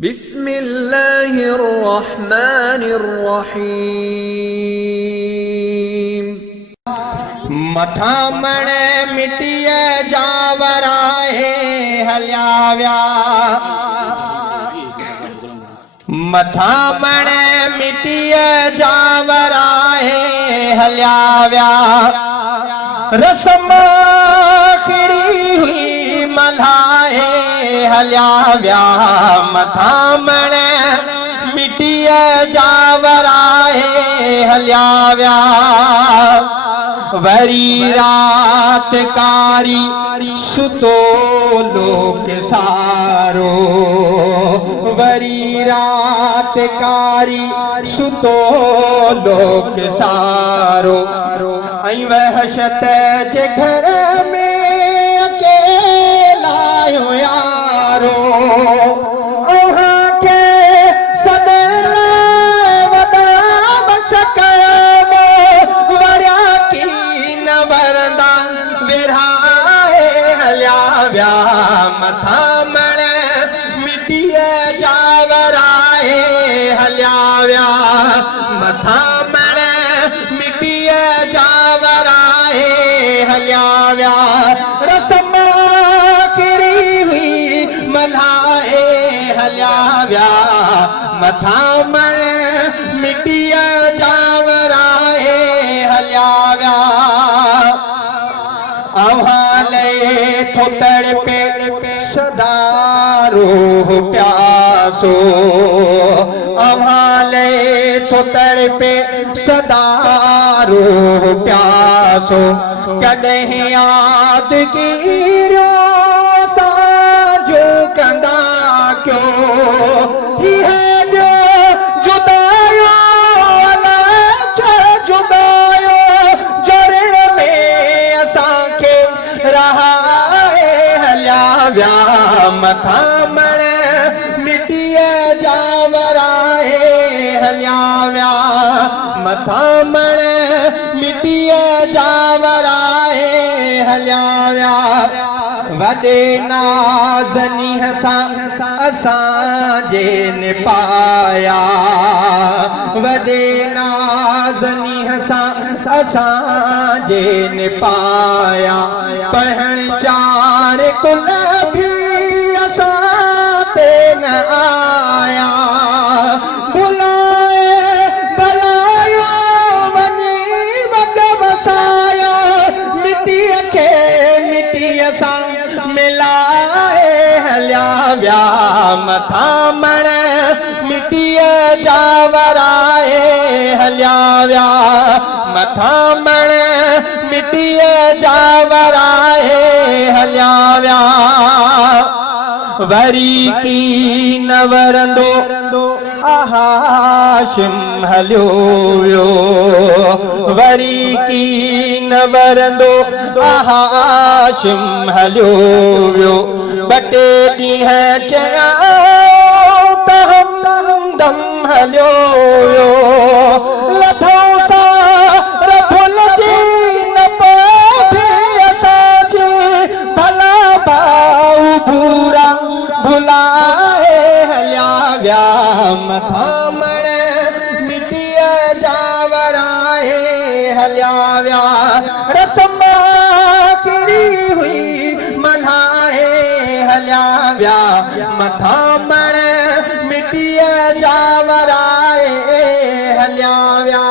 बिस्मिल्लाहिर्रहमानिर्रहीम। मथा मणे मिट्टीअ जा वराए हलिया विया, मथा मणे मिट्टीअ जा वराए हलिया विया। रस्म आखिरी हुई मल्हाए हलिया विया, मथा मणे मिट्टीअ जा वराए हलिया विया। वरी रात कारी सुतो लोक सारो, वरी रात कारी सुतो लोक सारो। ऐं वहशत जे घर में अकेला यारो, के सदन वॾा बस कयो वरिया की न वरंदा विरहाए हलिया विया। मथा मणे मिट्टीअ जा वराए हलिया विया, मथा मणे मिट्टीअ जा वराए हलिया विया। रस्म आखिरी हुई मल्हाए हलिया विया, मथा मणे मिट्टीअ जा वराए हलिया विया। अव्हाले थो तड़पे सदा रूह प्यासो, अव्हाले थो तड़पे सदा रूह प्यासो। कॾहिं यादि कीरियो साजो कंदा क्यों, जुदायो अलाच जुदायो जरण में असांखे रहाए हलिया विया। मथा मणे मिट्टीअ जा वराए हलिया विया, मथा मणे मिट्टीअ जा वराए हलिया विया। वॾे नाज़नीह सां असांजे निपाया, वॾे नाज़नीह सां असांजे निपाया। पढ़ण चार कुल बि असां ते न आया, बुलाए बलायो वञी वॻ वसाया। मिट्टीअ खे मिट्टीअ सां मिलाए हलिया विया, मथा मणे मिट्टीअ जा वराए हलिया विया, मथा मणे मिट्टीअ जा वराए हलिया विया। वरी की न वरंदो हाशिम हलियो वियो, वरी की न वरंदो हाशिम हलियो वियो। ॿ टे ॾींहं चया त हमदम हलियो वियो, लथऊं सार भुलिजी न पए असांजे भला भाऊ भूरा भुलाए हलिया विया। मथा मणे मिट्टीअ जा वराए हलिया विया। रस्म आखिरी हुई मल्हाए हलिया विया, मथा मणे मिट्टीअ जा वराए हलिया विया।